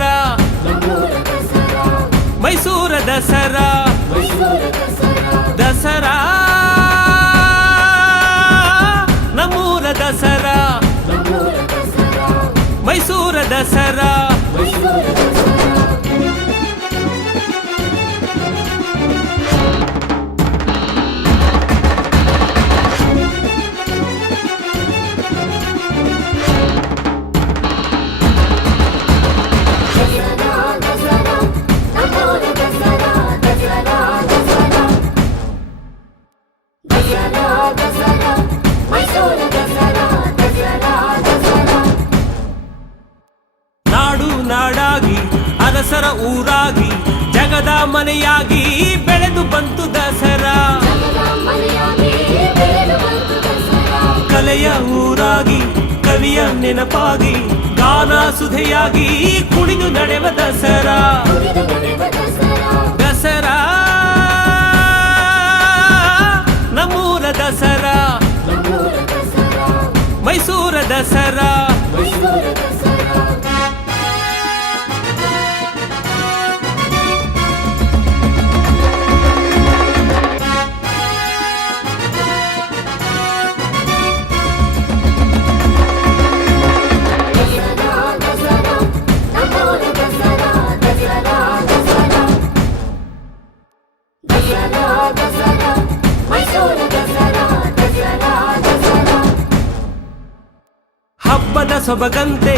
ದಸರಾ ಮೈಸೂರ ದಸರಾ ದಸರಾ ನಮ್ಮೂರ ದಸರಾ ಮೈಸೂರ ದಸರಾ ನಾಡು ನಾಡಾಗಿ ಅರಸರ ಊರಾಗಿ ಜಗದ ಮನೆಯಾಗಿ ಬೆಳೆದು ಬಂತು ದಸರಾ ಕಲೆಯ ಊರಾಗಿ ಕವಿಯ ನೆನಪಾಗಿ ಗಾನ ಸುಧೆಯಾಗಿ ಕುಣಿದು ನಡೆವ ದಸರಾ ದಸರಾ ನಮ್ಮೂರ ದಸರಾ ಮೈಸೂರ ದಸರಾ ಹಬ್ಬದ ಸೊಬಗಂತೆ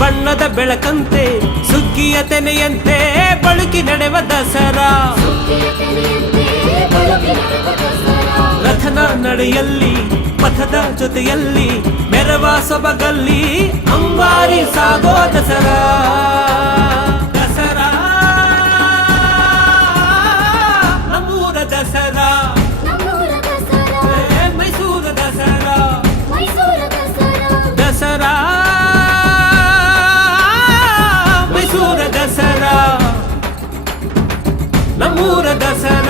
ಬಣ್ಣದ ಬೆಳಕಂತೆ ಸುಗ್ಗಿಯ ತೆನೆಯಂತೆ ಬಳುಕಿ ನಡೆವ ದಸರಾ ರಥನ ನಡೆಯಲ್ಲಿ ಪಥದ ಜೊತೆಯಲ್ಲಿ ಮೆರವ ಸೊಬಗಲ್ಲಿ ಅಂಬಾರಿ ಸಾಗೋ ದಸರಾ ದಸರಾ ನಮ್ಮೂರ ದಸರಾ ಮೈಸೂರ ದಸರಾ ದಸರಾ ಮೈಸೂರ ದಸರಾ ನಮ್ಮೂರ ದಸರಾ